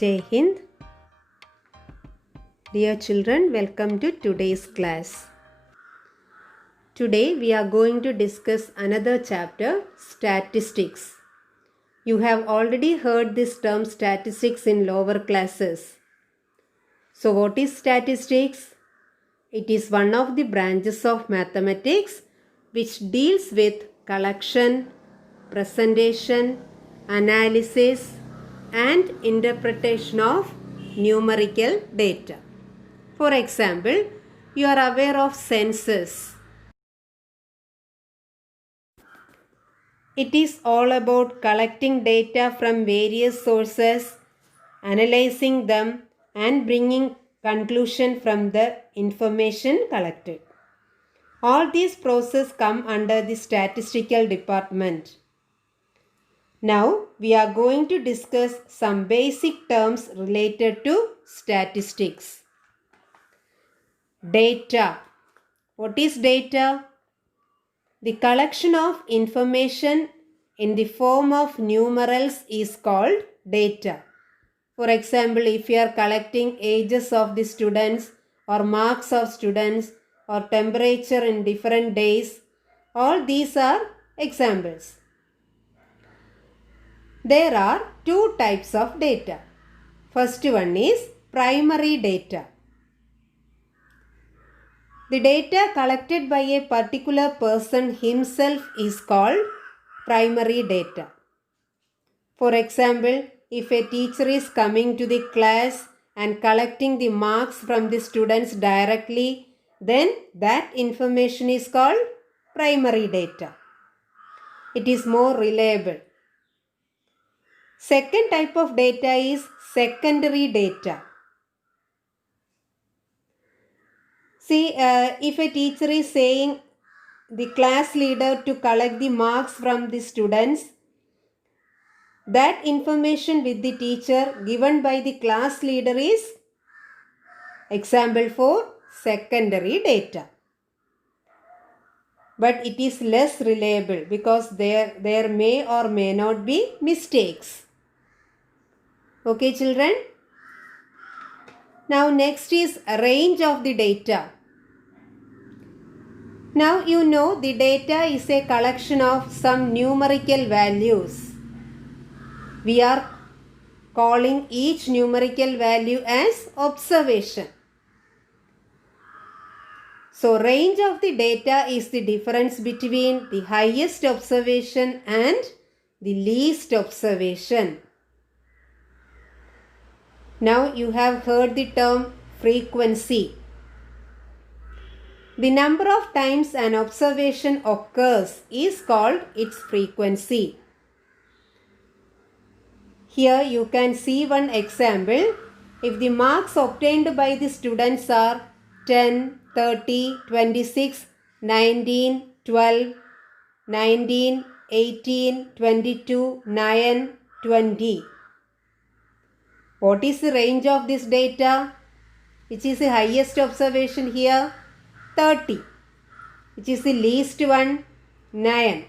Jai Hind. Dear children, welcome to today's class. Today we are going to discuss another chapter, statistics. You have already heard this term statistics in lower classes. So what is statistics? It is one of the branches of mathematics which deals with collection, presentation, analysis and interpretation of numerical data. For example, you are aware of census. It is all about collecting data from various sources, analyzing them and bringing conclusion from the information collected. All these processes come under the statistical department. Now we are going to discuss some basic terms related to statistics. Data. What is data? The collection of information in the form of numerals is called data. For example, if you are collecting ages of the students or marks of students or temperature in different days, all these are examples. There are two types of data. First one is primary data. The data collected by a particular person himself is called primary data. For example, if a teacher is coming to the class and collecting the marks from the students directly, then that information is called primary data. It is more reliable. Second type of data is secondary data. See, if a teacher is saying the class leader to collect the marks from the students, that information with the teacher given by the class leader is example for secondary data. But it is less reliable because there may or may not be mistakes. Okay, children? Now next is range of the data. Now you know the data is a collection of some numerical values. We are calling each numerical value as observation. So range of the data is the difference between the highest observation and the least observation. Now you have heard the term frequency. The number of times an observation occurs is called its frequency. Here you can see one example. If the marks obtained by the students are 10, 30, 26, 19, 12, 19, 18, 22, 9, 20. What is the range of this data? Which is the highest observation here? 30. Which is the least one? 9.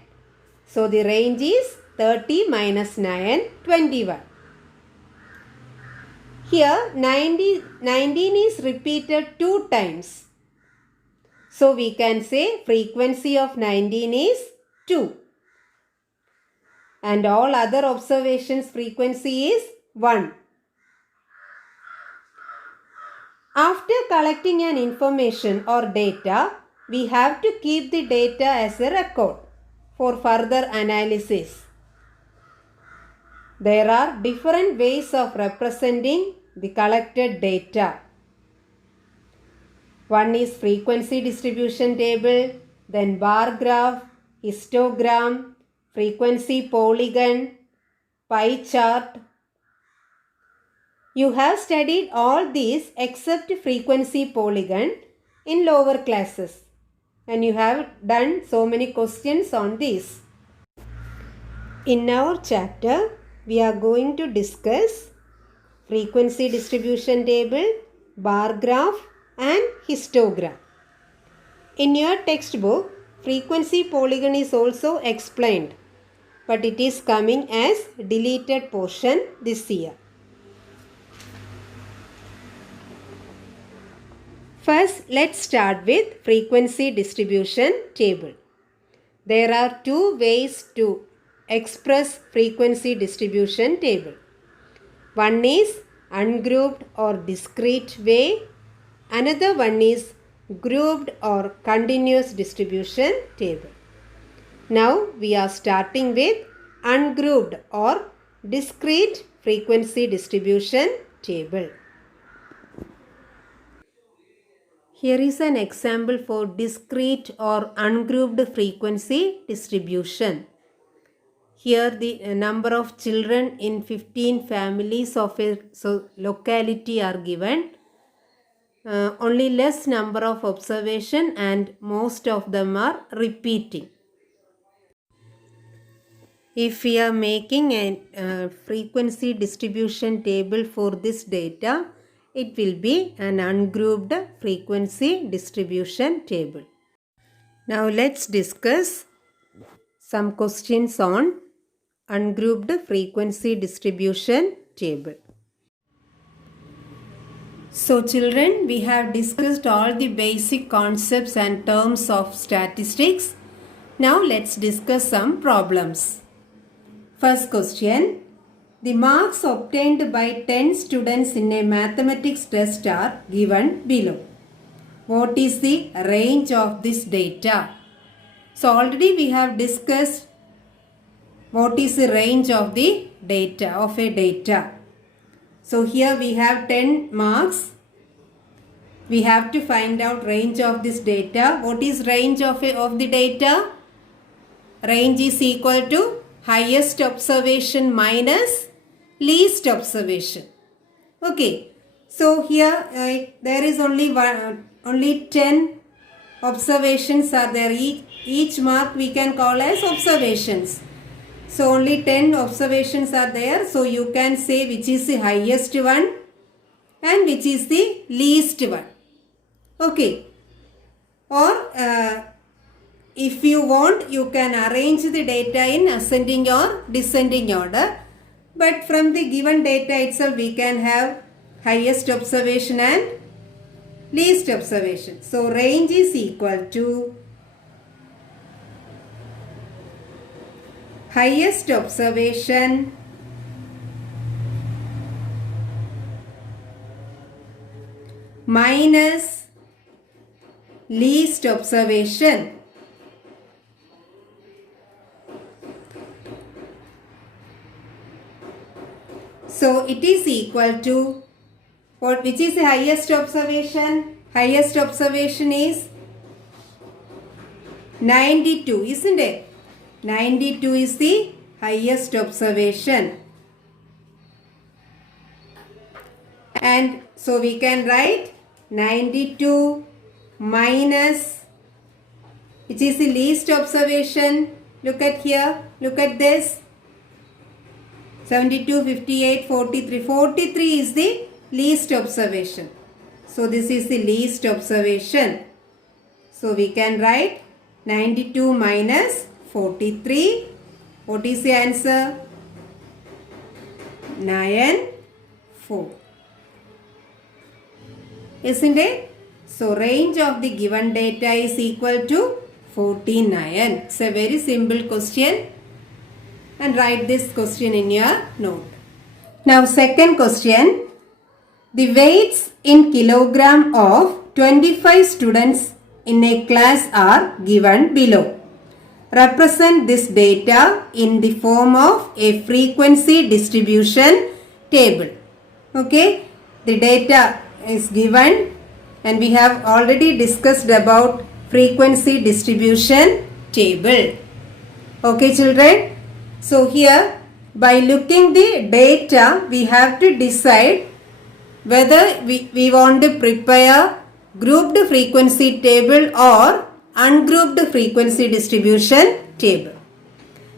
So the range is 30 minus 9, 21. Here 19 is repeated 2 times. So we can say frequency of 19 is 2. And all other observations frequency is 1. After collecting an information or data, we have to keep the data as a record for further analysis. There are different ways of representing the collected data. One is frequency distribution table, then bar graph, histogram, frequency polygon, pie chart. You have studied all these except frequency polygon in lower classes, and you have done so many questions on this. In our chapter, we are going to discuss frequency distribution table, bar graph and histogram. In your textbook, frequency polygon is also explained, but it is coming as deleted portion this year. First, let's start with frequency distribution table. There are two ways to express frequency distribution table. One is ungrouped or discrete way. Another one is grouped or continuous distribution table. Now we are starting with ungrouped or discrete frequency distribution table. Here is an example for discrete or ungrouped frequency distribution. Here the number of children in 15 families of a locality are given. Only less number of observation and most of them are repeating. If we are making a frequency distribution table for this data, it will be an ungrouped frequency distribution table. Now let's discuss some questions on ungrouped frequency distribution table. So children, we have discussed all the basic concepts and terms of statistics. Now let's discuss some problems. First question. The marks obtained by 10 students in a mathematics test are given below. What is the range of this data? So already we have discussed what is the range of the data of a data. So here we have 10 marks. We have to find out range of this data. What is range of the data? Range is equal to highest observation minus least observation. Okay. So here there is only 10 observations are there. Each mark we can call as observations. So only 10 observations are there. So you can say which is the highest one and which is the least one. Okay. Or if you want, you can arrange the data in ascending or descending order. But from the given data itself, we can have highest observation and least observation. So range is equal to highest observation minus least observation. So it is equal to what? Which is the highest observation? Highest observation is 92, isn't it? 92 is the highest observation. And so we can write 92 minus, which is the least observation. Look at here. Look at this. 72, 58, 43. 43 is the least observation. So this is the least observation. So we can write 92 minus 43. What is the answer? 9, 4. Isn't it? So range of the given data is equal to 49. It's a very simple question. And write this question in your note. Now second question. The weights in kilogram of 25 students in a class are given below. Represent this data in the form of a frequency distribution table. Okay. The data is given and we have already discussed about frequency distribution table. Okay children. So here by looking the data we have to decide whether we want to prepare grouped frequency table or ungrouped frequency distribution table.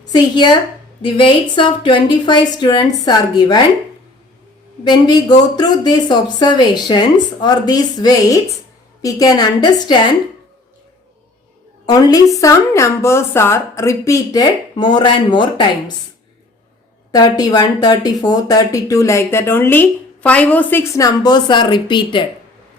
See here the weights of 25 students are given. When we go through these observations or these weights, we can understand only some numbers are repeated more and more times. 31, 34, 32 like that. Only 5 or 6 numbers are repeated.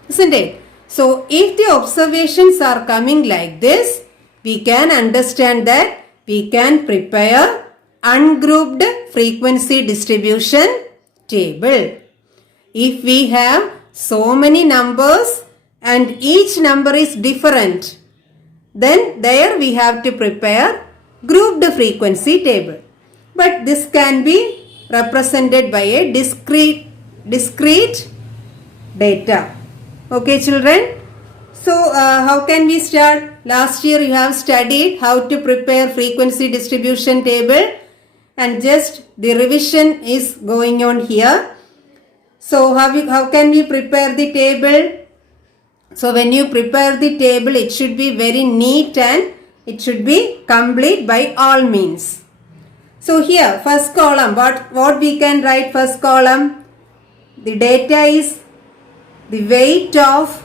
Isn't it? So if the observations are coming like this, we can understand that we can prepare ungrouped frequency distribution table. If we have so many numbers and each number is different, then there we have to prepare grouped frequency table. But this can be represented by a discrete data. Okay children? So how can we start? Last year you have studied how to prepare frequency distribution table, and just the revision is going on here. So how can we prepare the table? So when you prepare the table, it should be very neat and it should be complete by all means. So here first column, what we can write first column? The data is the weight of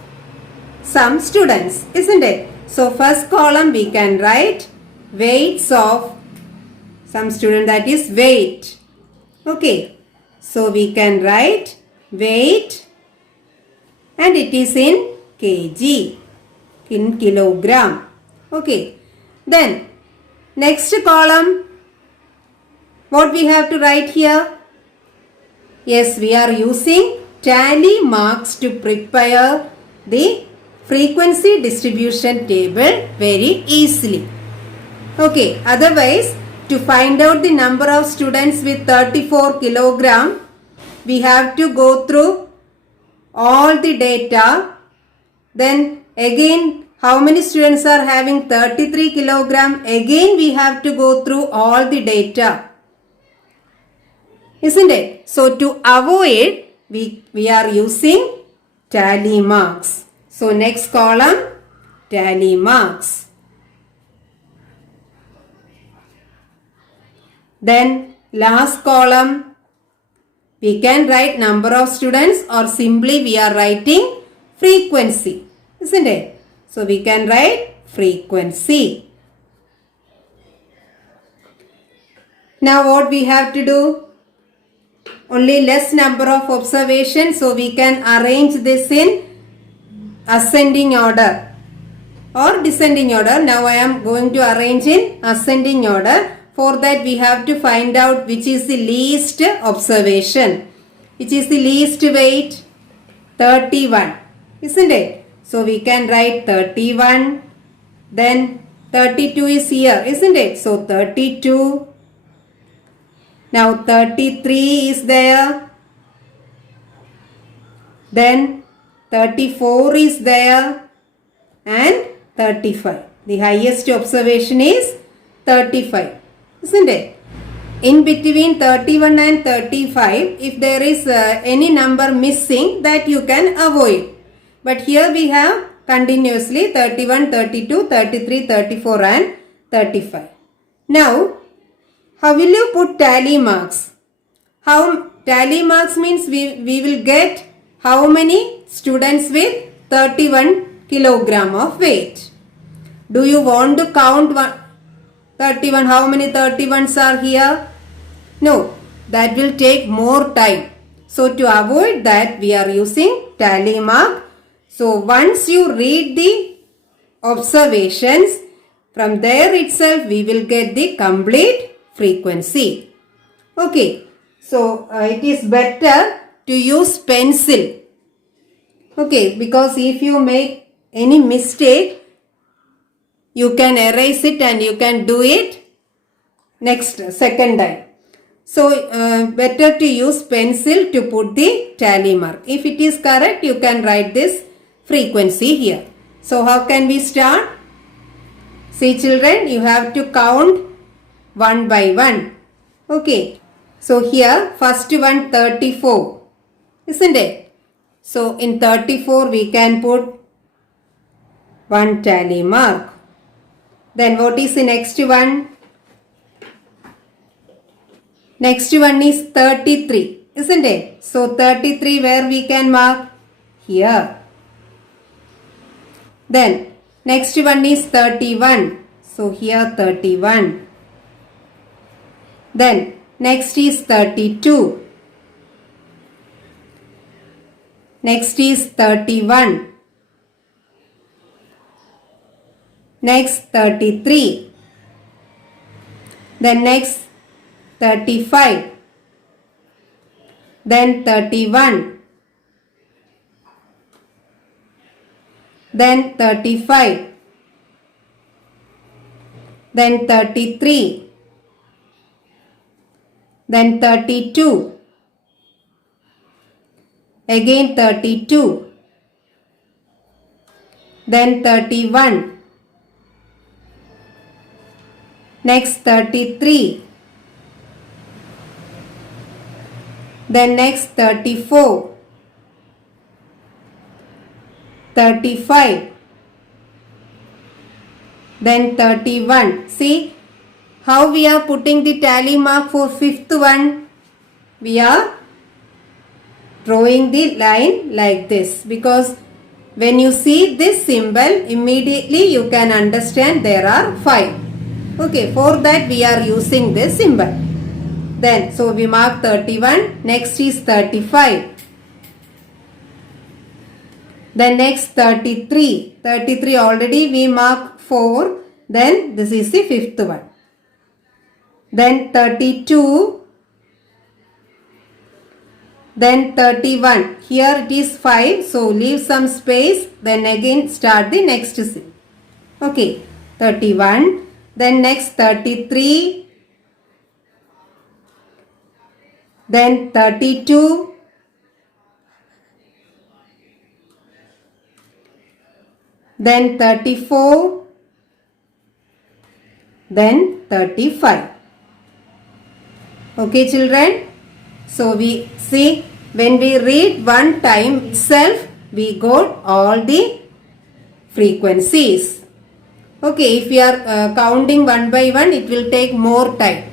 some students, isn't it? So first column we can write weights of some student, that is weight. Okay. So we can write weight and it is in kg, in kilogram. Okay. Then next column, what we have to write here? Yes, we are using tally marks to prepare the frequency distribution table very easily. Okay, otherwise to find out the number of students with 34 kilogram, we have to go through all the data. Then again, how many students are having 33 kilogram? Again we have to go through all the data, isn't it? So to avoid, we are using tally marks. So next column, tally marks. Then last column, we can write number of students, or simply we are writing frequency, isn't it? So we can write frequency. Now what we have to do? Only less number of observations, so we can arrange this in ascending order or descending order. Now I am going to arrange in ascending order. For that we have to find out which is the least observation. Which is the least weight? 31, isn't it? So we can write 31. Then 32 is here, isn't it? So 32. Now 33 is there. Then 34 is there and 35. The highest observation is 35, isn't it? In between 31 and 35, if there is any number missing, that you can avoid. But here we have continuously 31, 32, 33, 34 and 35. Now, how will you put tally marks? How tally marks means we will get how many students with 31 kilogram of weight. Do you want to count 31? How many 31s are here? No, that will take more time. So to avoid that, we are using tally mark. So once you read the observations, from there itself we will get the complete frequency. Okay, so it is better to use pencil. Okay, because if you make any mistake, you can erase it and you can do it second time. So better to use pencil to put the tally mark. If it is correct, you can write this frequency here. So how can we start? See children, you have to count one by one. Okay. So here first one 34, isn't it? So in 34 we can put one tally mark. Then what is the next one? Next one is 33, isn't it? So 33 where we can mark? Here. Then next one is 31. So here 31. Then next is 32. Next is 31. next 33, then next 35, then 31, then 35, then 33, then 32, again 32, then 31, next 33, then next 34, 35, then 31. See how we are putting the tally mark for fifth one. We are drawing the line like this, because when you see this symbol, immediately you can understand there are 5. Okay, for that we are using this symbol. Then, so we mark 31, next is 35. Then next 33. 33 already we mark 4. Then this is the fifth one. Then 32. Then 31. Here it is 5. So leave some space. Then again start the next sim. Okay. 31. Then next 33. Then 32. Then 34. Then 35. Okay, children. So we see, when we read one time itself, we got all the frequencies. Okay, if we are counting one by one, it will take more time.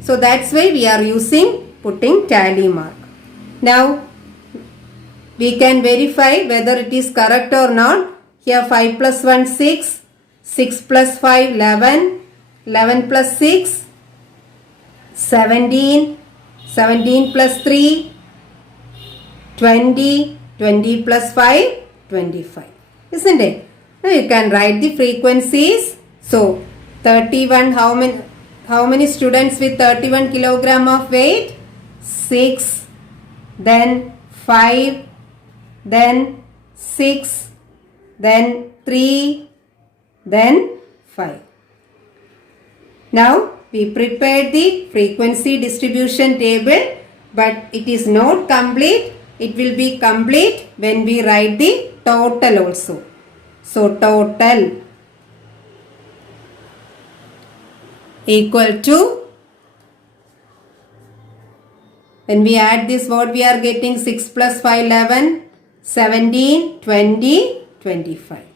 So that's why we are putting tally mark. Now we can verify whether it is correct or not. Here 5 plus 1 6, 6 plus 5 11, 11 plus 6 17, 17 plus 3 20, 20 plus 5 25. Isn't it? Now you can write the frequencies. So 31, how many students with 31 kilogram of weight? 6, then 5, then 6, then 3, then 5. Now we prepared the frequency distribution table, but it is not complete. It will be complete when we write the total also. So total equal to, when we add this, what we are getting? 6 plus 5 11, 17, 20, 25.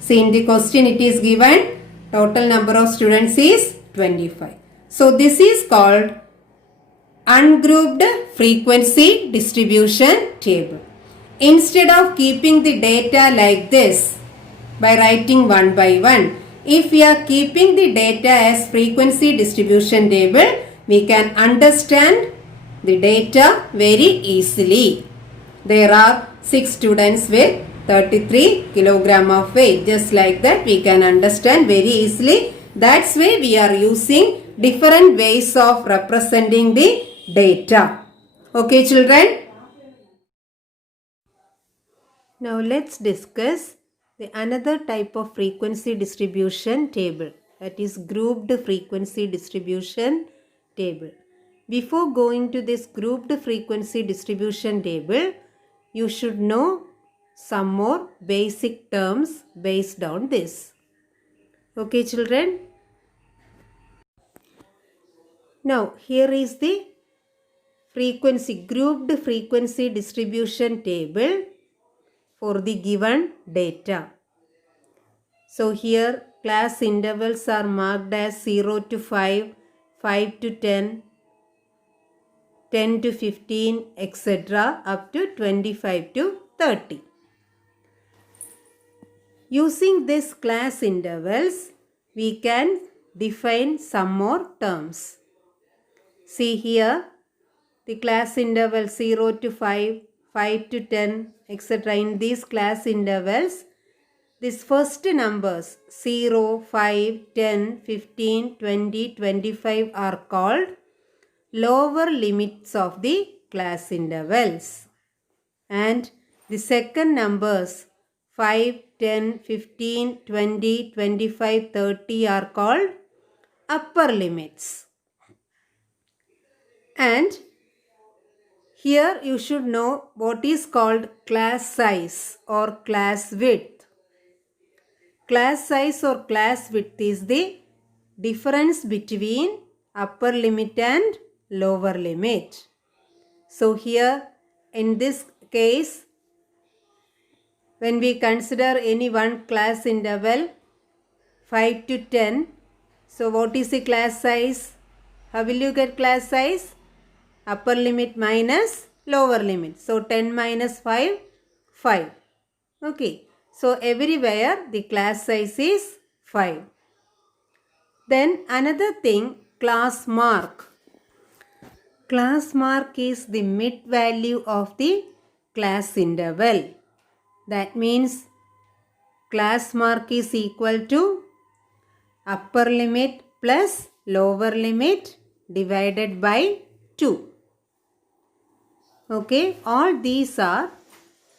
See, in the question it is given total number of students is 25. So this is called ungrouped frequency distribution table. Instead of keeping the data like this by writing one by one, if we are keeping the data as frequency distribution table, we can understand the data very easily. There are 6 students with 33 kilogram of weight. Just like that we can understand very easily. That's why we are using different ways of representing the data. Okay, children? Now let's discuss the another type of frequency distribution table, that is grouped frequency distribution table. Before going to this grouped frequency distribution table, you should know some more basic terms based on this. Okay, children? Now here is the grouped frequency distribution table for the given data. So here class intervals are marked as 0 to 5, 5 to 10, 10 to 15, etc. up to 25 to 30. Using this class intervals, we can define some more terms. See here, the class interval 0 to 5, 5 to 10, etc. In these class intervals, these first numbers 0, 5, 10, 15, 20, 25 are called lower limits of the class intervals. And the second numbers 5, 10, 15, 20, 25, 30 are called upper limits. And here you should know what is called class size or class width. Class size or class width is the difference between upper limit and lower limit. So here in this case, when we consider any one class interval 5 to 10, so what is the class size? How will you get class size? Upper limit minus lower limit. So 10 minus 5, 5. Okay. So everywhere the class size is 5. Then another thing, class mark. Class mark is the mid value of the class interval. That means class mark is equal to upper limit plus lower limit divided by 2. Okay, all these are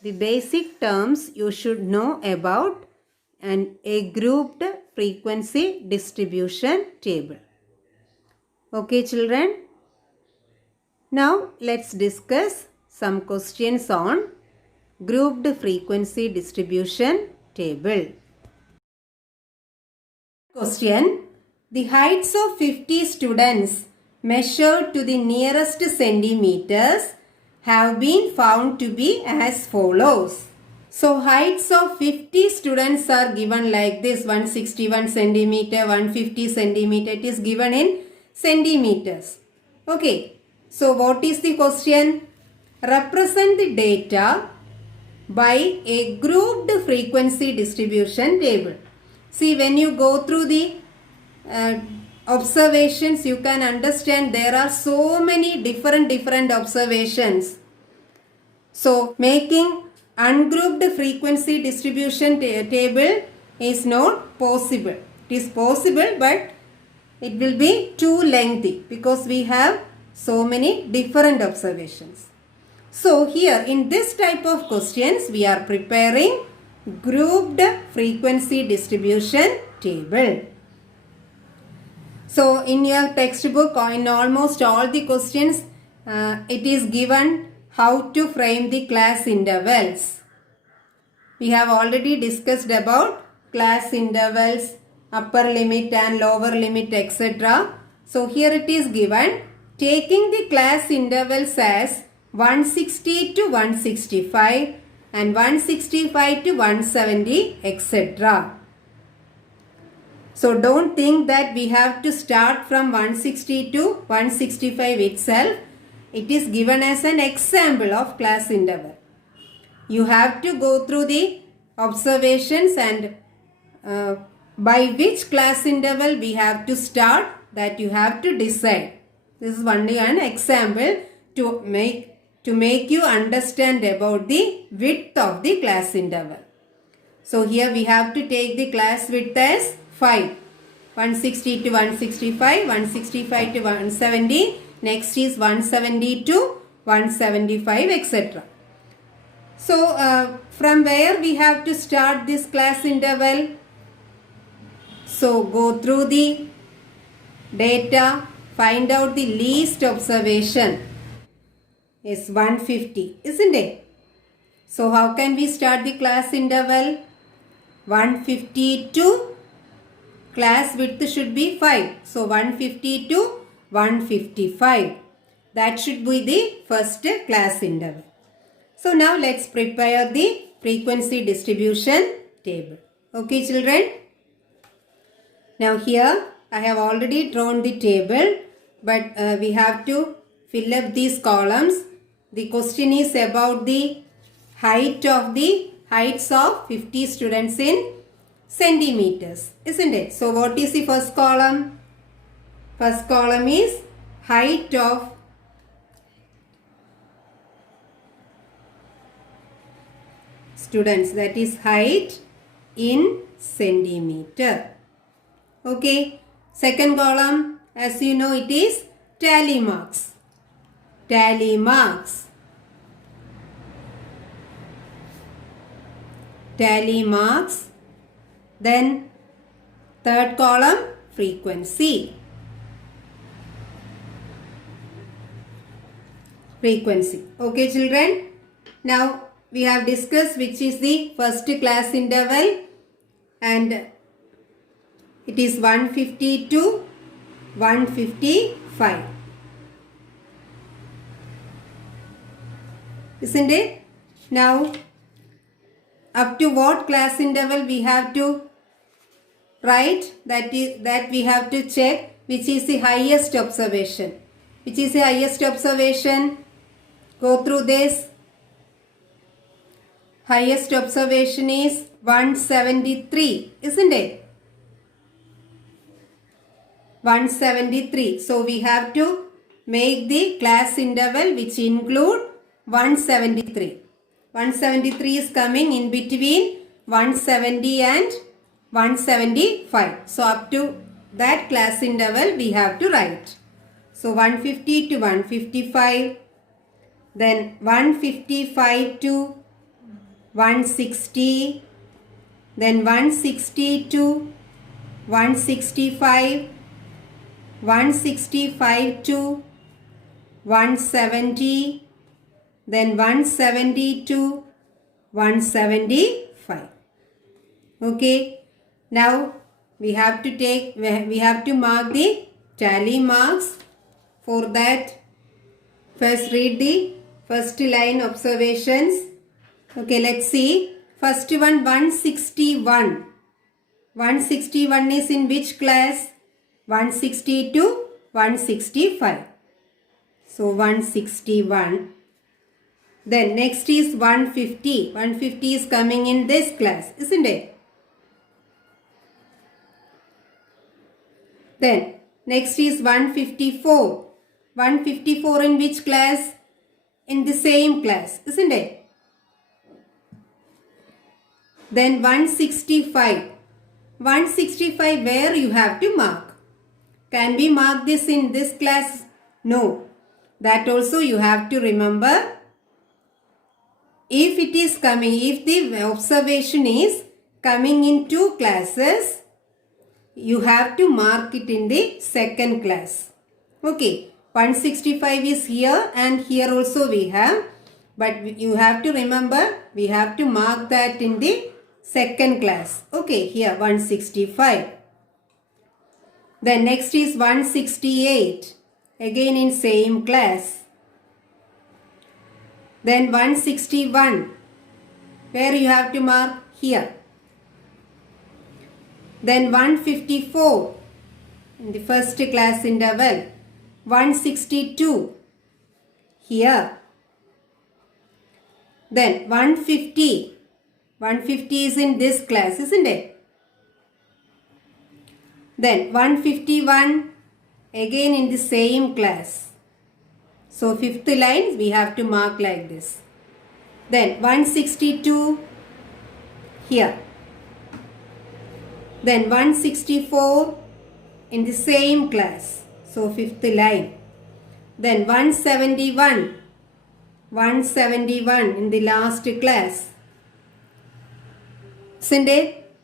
the basic terms you should know about a grouped frequency distribution table. Okay, children. Now, let's discuss some questions on grouped frequency distribution table. Question. The heights of 50 students measured to the nearest centimeters have been found to be as follows. So heights of 50 students are given like this, 161 centimeter, 150 centimeter. It is given in centimeters. Okay. So what is the question? Represent the data by a grouped frequency distribution table. See, when you go through the observations, you can understand there are so many different observations. So making ungrouped frequency distribution table is not possible. It is possible, but it will be too lengthy because we have so many different observations. So here in this type of questions, we are preparing grouped frequency distribution table. So in your textbook, in almost all the questions, it is given how to frame the class intervals. We have already discussed about class intervals, upper limit and lower limit, etc. So here it is given, taking the class intervals as 160 to 165 and 165 to 170, etc. So don't think that we have to start from 160 to 165 itself. It is given as an example of class interval. You have to go through the observations and by which class interval we have to start, that you have to decide. This is only an example to make you understand about the width of the class interval. So here we have to take the class width as 5. 160 to 165, 165 to 170, next is 170 to 175, etc. So from where we have to start this class interval? So go through the data, find out the least observation is 150, isn't it? So how can we start the class interval? 150 to class width should be 5. So 150 to 155. That should be the first class interval. So now let's prepare the frequency distribution table. Okay, children. Now here I have already drawn the table, but we have to fill up these columns. The question is about the heights of 50 students in centimeters, isn't it? So what is the first column? First column is height of students, that is height in centimeter. Okay. Second column, as you know, it is tally marks. Tally marks. Tally marks. Then third column, frequency. Frequency. Okay, children. Now we have discussed which is the first class interval, and it is 150 to 155. Isn't it? Now up to what class interval we have to write, that we have to check which is the highest observation. Which is the highest observation? Go through this. Highest observation is 173, isn't it? 173. So we have to make the class interval which include 173. 173 is coming in between 170 and 175. So up to that class interval we have to write. So 150 to 155, then 155 to 160, then 160 to 165, 165 to 170, then 170 to 175. Okay. Now we have to mark the tally marks. For that, first read the first line observations. Okay, let's see. First one, 161. 161 is in which class? 160 to 165. So 161. Then next is 150. 150 is coming in this class, isn't it? Then next is 154. 154 in which class? In the same class, isn't it? Then 165. 165 where you have to mark. Can we mark this in this class? No. That also you have to remember. If it is coming, if the observation is coming in two classes, you have to mark it in the second class. Okay. 165 is here and here also we have. But you have to remember, we have to mark that in the second class. Okay, here 165. Then next is 168. Again in same class. Then 161. Where you have to mark? Here. Then 154. In the first class interval. 162. Here. Then 150. 150 is in this class, isn't it? Then 151. Again in the same class. So fifth line we have to mark like this. Then 162. Here. Then 164 in the same class. So fifth line. Then 171. 171 in the last class. Isn't it?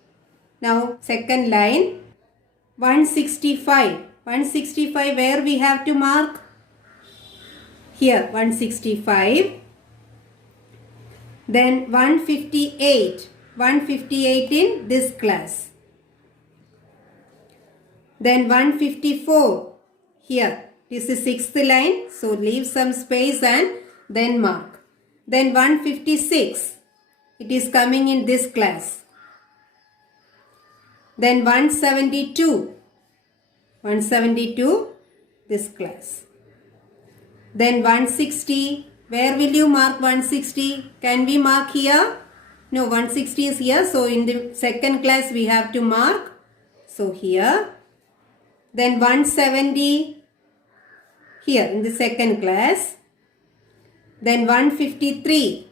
Now second line. 165. 165 where we have to mark? Here 165. Then 158. 158 in this class. Then 154. Here. This is sixth line. So leave some space and then mark. Then 156. It is coming in this class. Then 172. 172 this class. Then 160. Where will you mark 160? Can we mark here? No, 160 is here. So in the second class we have to mark. So here. Then 170 here in the second class. Then 153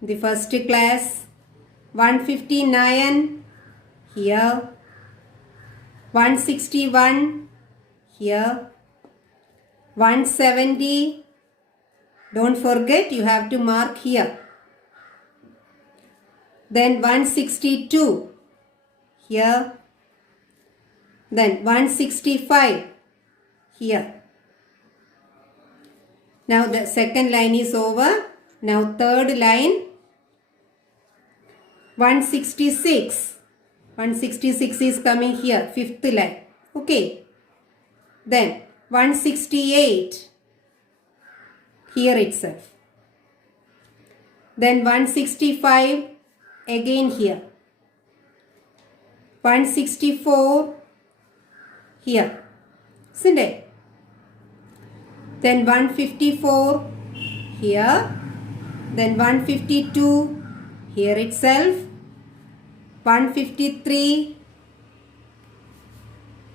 in the first class. 159 here, 161 here, 170, don't forget you have to mark here. Then 162 here, then 165 here. Now the second line is over. Now third line, 166. 166 is coming here, fifth line. Okay. Then 168 here itself. Then 165 again here. 164 here. Isn't it? Then 154 here. Then 152 here itself. 153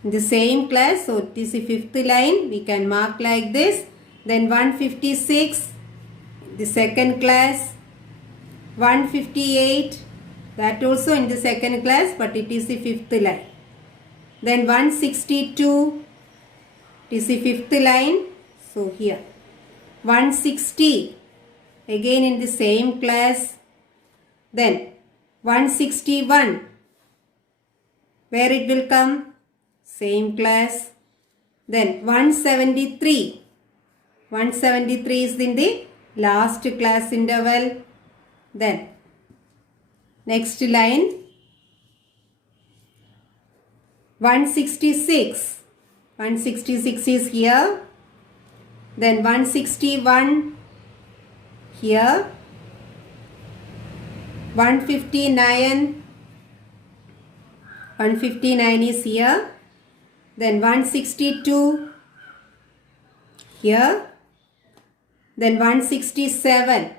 in the same class. So it is the fifth line. We can mark like this. Then 156 the second class. 158 that also in the second class, but it is the fifth line. Then 162 it is the fifth line. So here 160 again in the same class. Then 161 where it will come? Same class. Then 173. 173 is in the last class interval. Then next line 166. 166 is here. Then 161 here. 159. 159 is here. Then 162 here. Then 167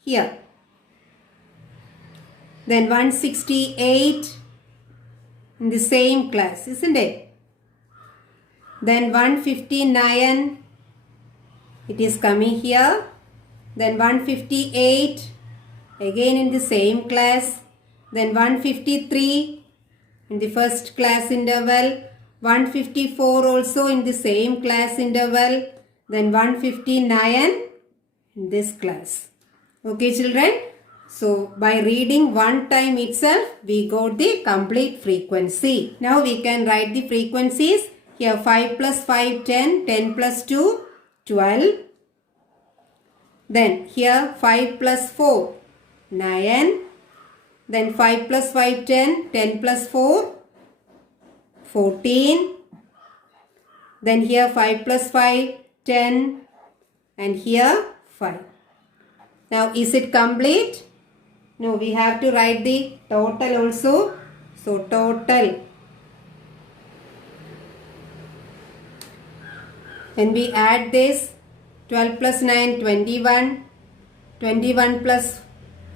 here. Then 168 in the same class, isn't it? Then 159 it is coming here. Then 158 again in the same class. Then 153 in the first class interval. 154 also in the same class interval. Then 159 in this class. Okay children. So by reading one time itself we got the complete frequency. Now we can write the frequencies. Here 5 plus 5 10, 10 plus 2 12. Then here 5 plus 4 9. Then 5 plus 5 10, 10 plus 4 14. Then here 5 plus 5 10 and here 5. Now is it complete? No, we have to write the total also. So total. When we add this 12 plus 9 21, 21 plus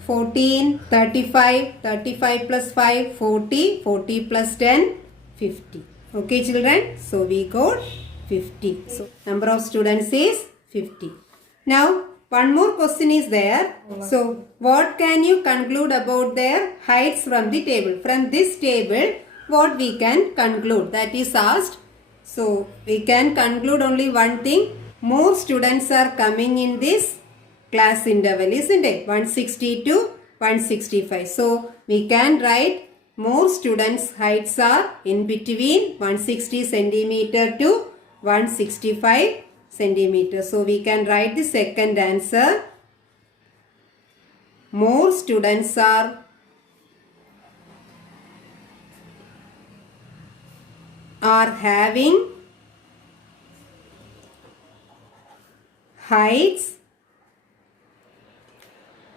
14 35, 35 plus 5 40, 40 plus 10 50. Okay children, so we got 50. So number of students is 50. Now one more question is there. So what can you conclude about their heights from the table? From this table what we can conclude? That is asked. So we can conclude only one thing. More students are coming in this class interval, isn't it? 160 to 165. So we can write more students' heights are in between 160 centimeter to 165 centimeter. So we can write the second answer. More students are having heights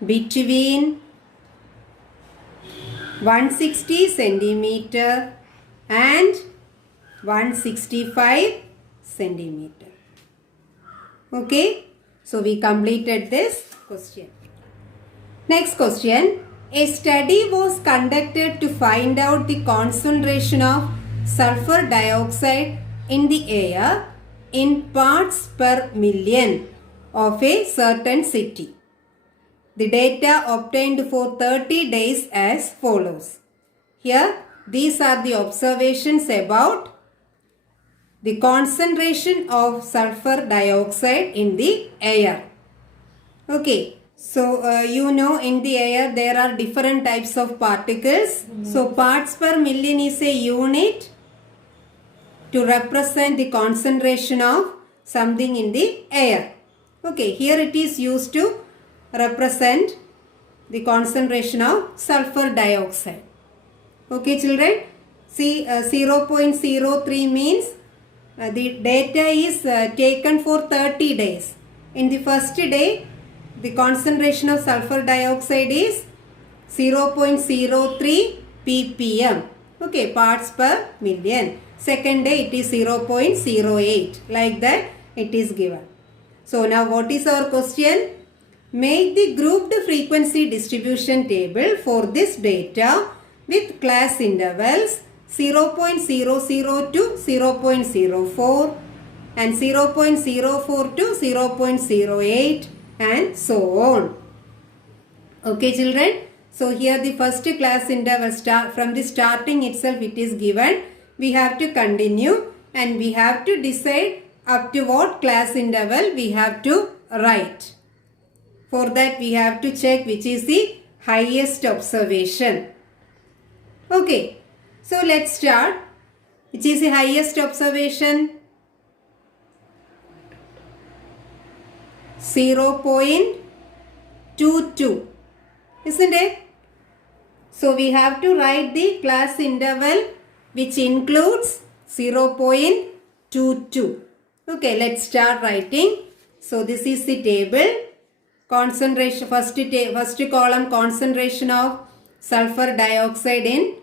between 160 centimeter and 165 centimeter. Okay, so we completed this question. Next question. A study was conducted to find out the concentration of sulfur dioxide in the air in parts per million of a certain city. The data obtained for 30 days as follows. Here, these are the observations about the concentration of sulfur dioxide in the air. Okay, so you know in the air there are different types of particles. So parts per million is a unit to represent the concentration of something in the air. Okay, here it is used to represent the concentration of sulfur dioxide. Okay children, see 0.03 means the data is taken for 30 days. In the first day, the concentration of sulfur dioxide is 0.03 ppm. Okay, parts per million. Second day it is 0.08. Like that it is given. So now what is our question? Make the grouped frequency distribution table for this data with class intervals 0.00 to 0.04 and 0.04 to 0.08 and so on. Okay children. So here the first class interval from the starting itself it is given. We have to continue and we have to decide up to what class interval we have to write. For that we have to check which is the highest observation. Okay, so let's start. Which is the highest observation? 0.22, isn't it? So we have to write the class interval which includes 0.22. Okay, let's start writing. So this is the table. Concentration, first column concentration of sulfur dioxide in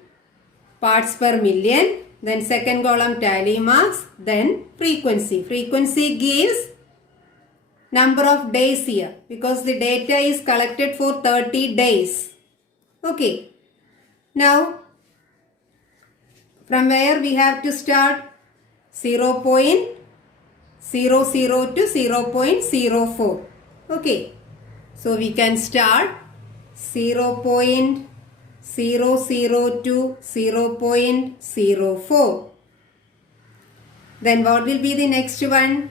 parts per million. Then second column tally marks. Then frequency. Frequency gives number of days here because the data is collected for 30 days. Okay. Now from where we have to start? 0.00 to 0.04. Okay. So we can start 0.00 to 0.04. Then what will be the next one?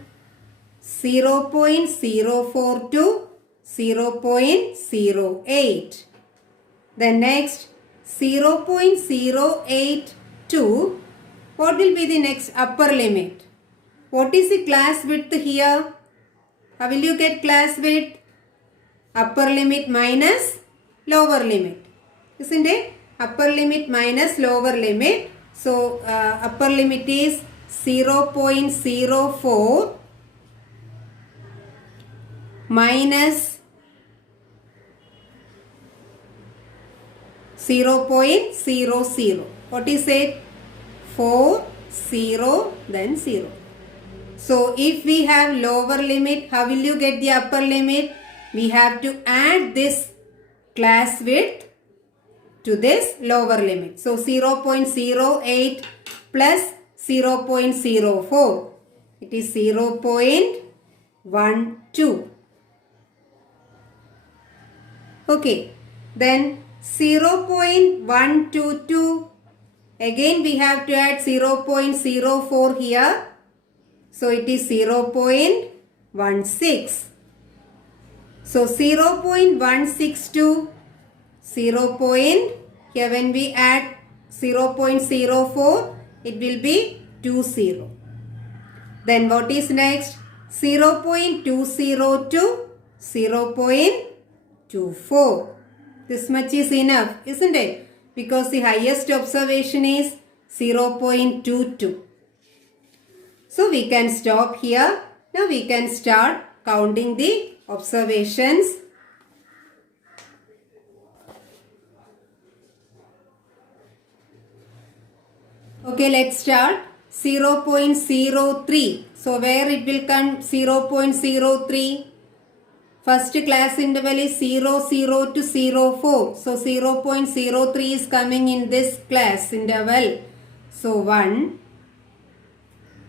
0.04 to 0.08. Then next 0.08 to what will be the next upper limit? What is the class width here? How will you get class width? Upper limit minus lower limit. Isn't it? Upper limit minus lower limit. So upper limit is 0.04 minus 0.00. What is it? 4, 0, then 0. So if we have lower limit, how will you get the upper limit? We have to add this class width to this lower limit. So 0.08 plus 0.04. It is 0.12. Okay. Then 0.122. Again we have to add 0.04 here. So it is 0.16. So 0.162, here when we add 0.04, it will be 20. Then what is next? 0.20 to 0.24. This much is enough, isn't it? Because the highest observation is 0.22. So we can stop here. Now we can start counting the observations. Okay, let's start. 0.03. So where it will come? 0.03. First class interval is 00 to 04. So 0.03 is coming in this class interval. So 1.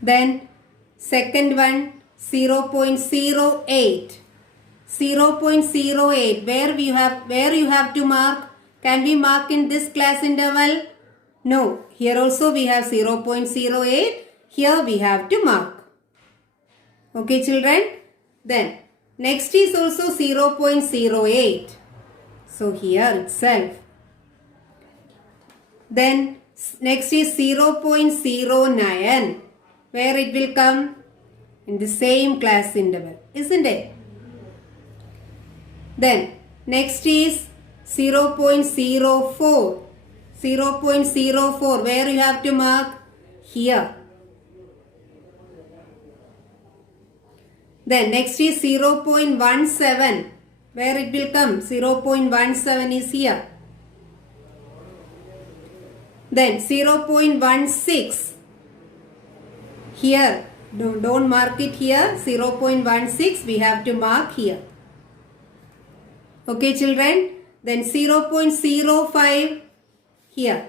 Then second one 0.08. 0.08. Where you have to mark? Can we mark in this class interval? No, here also we have 0.08. Here we have to mark. Okay, children. Then next is also 0.08. So here itself. Then next is 0.09. Where it will come? In the same class interval, isn't it? Then next is 0.04. 0.04. Where you have to mark? Here. Then next is 0.17. Where it will come? 0.17 is here. Then 0.16. Here. Don't mark it here. 0.16 we have to mark here. Okay, children. Then 0.05 here.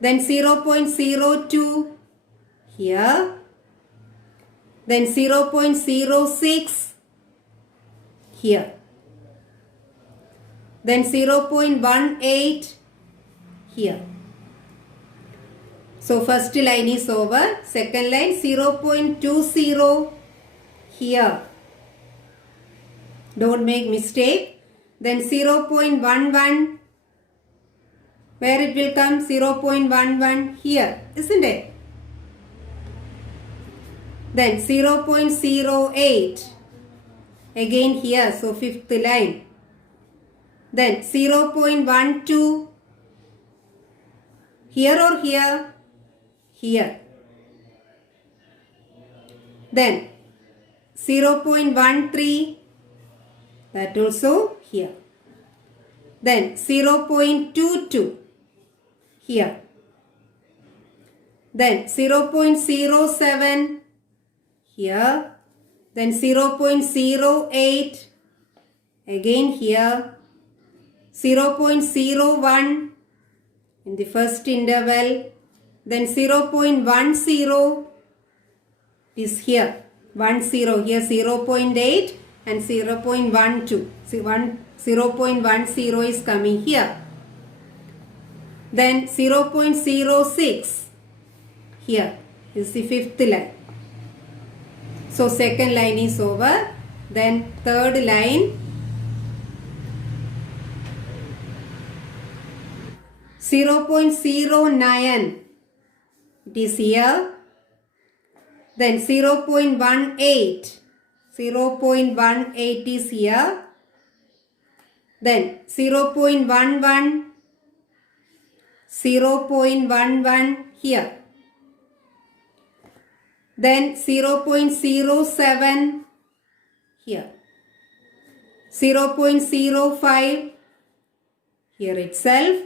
Then 0.02 here. Then 0.06 here. Then 0.18 here. So first line is over. Second line 0.20 here. Don't make mistake. Then 0.11. Where it will come? 0.11 here. Isn't it? Then 0.08. Again here. So fifth line. Then 0.12. Here or here? Here. Then 0.13. That also here. Then 0.22. Here. Then 0.07 here. Then 0.08 again here. 0.01 in the first interval. Then 0.10 is here. 10 here 0.8 and 0.12. 0.10 is coming here. Then 0.06 here is the fifth line. So second line is over. Then third line 0.09 it is here. Then 0.18 is here. Then 0.11 here. Then 0.07 here. 0.05 here itself.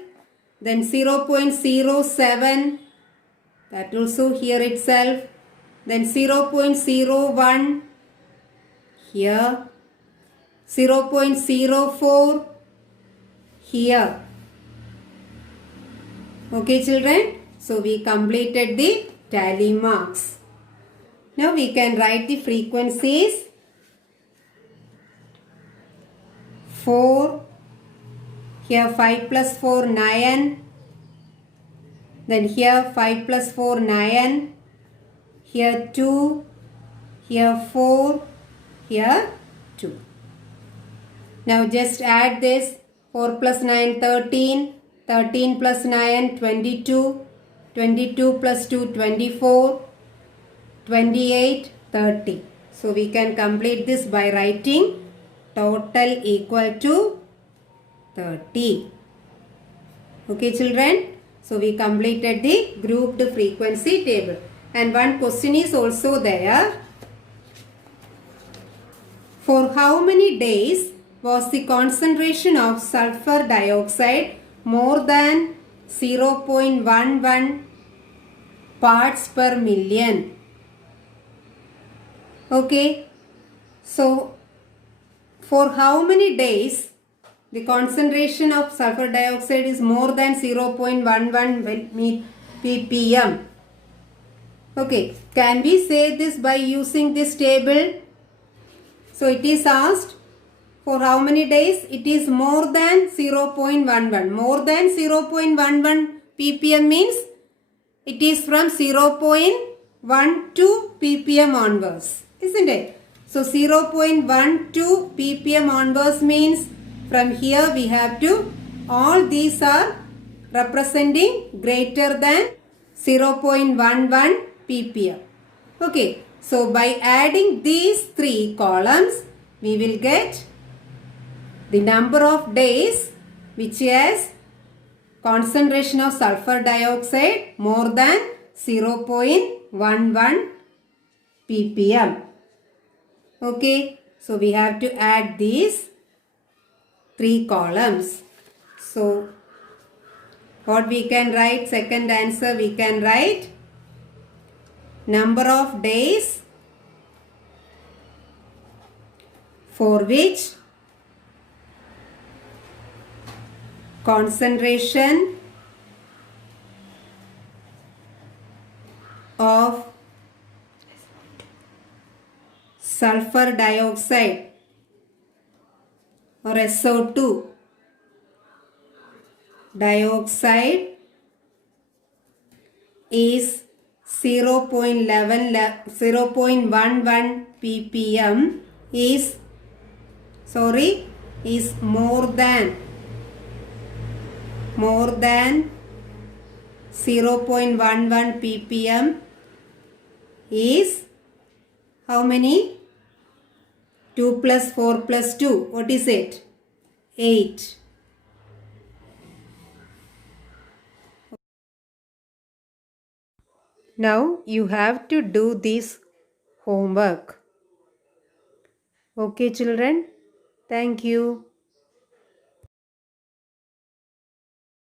Then 0.07 that also here itself. Then 0.01 here. 0.04 here. Okay, children. So we completed the tally marks. Now we can write the frequencies. 4. Here 5 plus 4 9. Then here 5 plus 4 9. Here 2. Here 4. Here 2. Now just add this. 4 plus 9 13. 13 plus 9 22. 22 plus 2 24. 28 30. So we can complete this by writing total equal to 30. Okay, children. So we completed the grouped frequency table. And one question is also there. For how many days was the concentration of sulfur dioxide more than 0.11 parts per million? Okay. So for how many days the concentration of sulfur dioxide is more than 0.11 ppm? Okay, can we say this by using this table? So it is asked for how many days it is more than 0.11. More than 0.11 ppm means it is from 0.12 ppm onwards, isn't it? So 0.12 ppm onwards means from here we have to, all these are representing greater than 0.11 ppm. Okay, so by adding these three columns, we will get the number of days which has concentration of sulfur dioxide more than 0.11 ppm. Okay, so we have to add these three columns. So what we can write, second answer we can write number of days for which concentration of sulfur dioxide or SO2 dioxide is 0.11 ppm is more than 0.11 ppm is how many? 2 plus 4 plus 2. What is it? 8. Now you have to do this homework. Okay, children. Thank you.